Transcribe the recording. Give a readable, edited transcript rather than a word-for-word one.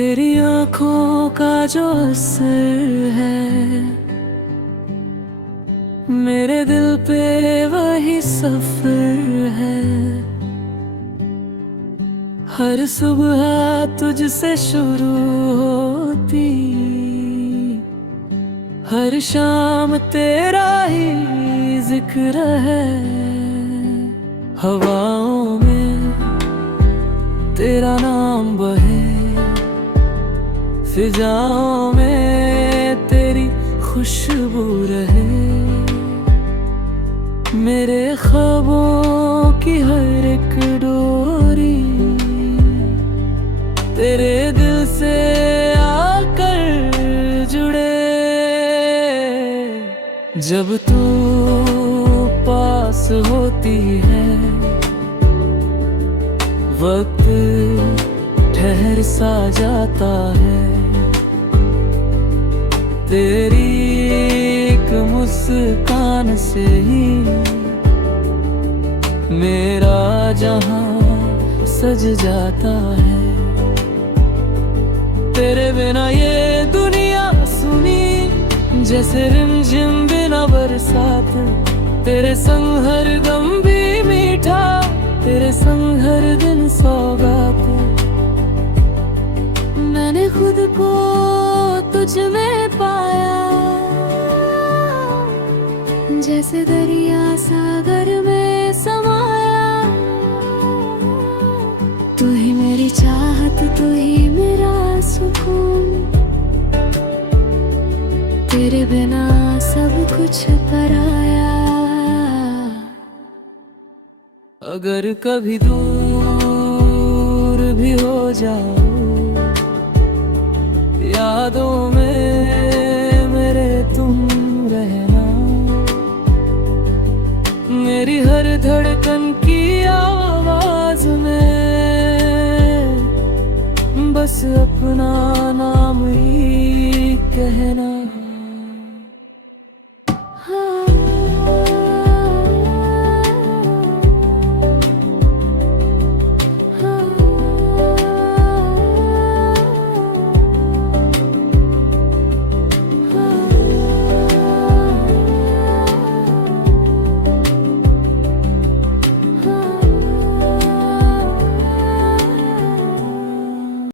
तेरी आंखों का जो असर है मेरे दिल पे वही सफर है। हर सुबह तुझसे शुरू होती, हर शाम तेरा ही जिक्र है। हवाओं में तेरा नाम बहे, फिजाओं में तेरी खुशबू रहे। मेरे ख्वाबों की हर एक डोरी तेरे दिल से आकर जुड़े। जब तू पास होती है वक्त ठहर सा जाता है। तेरी एक मुस्कान से ही मेरा जहां सज जाता है। तेरे बिना ये दुनिया सुनी जैसे रिमझिम बिना बरसात। तेरे संग हर गम भी मीठा, तेरे संग हर दिन सौगात। मैंने खुद को तुझ में पाया, जैसे दरिया सागर में समाया। तू ही मेरी चाहत, तू ही मेरा सुकून। तेरे बिना सब कुछ पराया। अगर कभी दूर भी हो जाओ यादों में मेरे तुम रहना। मेरी हर धड़कन की आवाज में बस अपना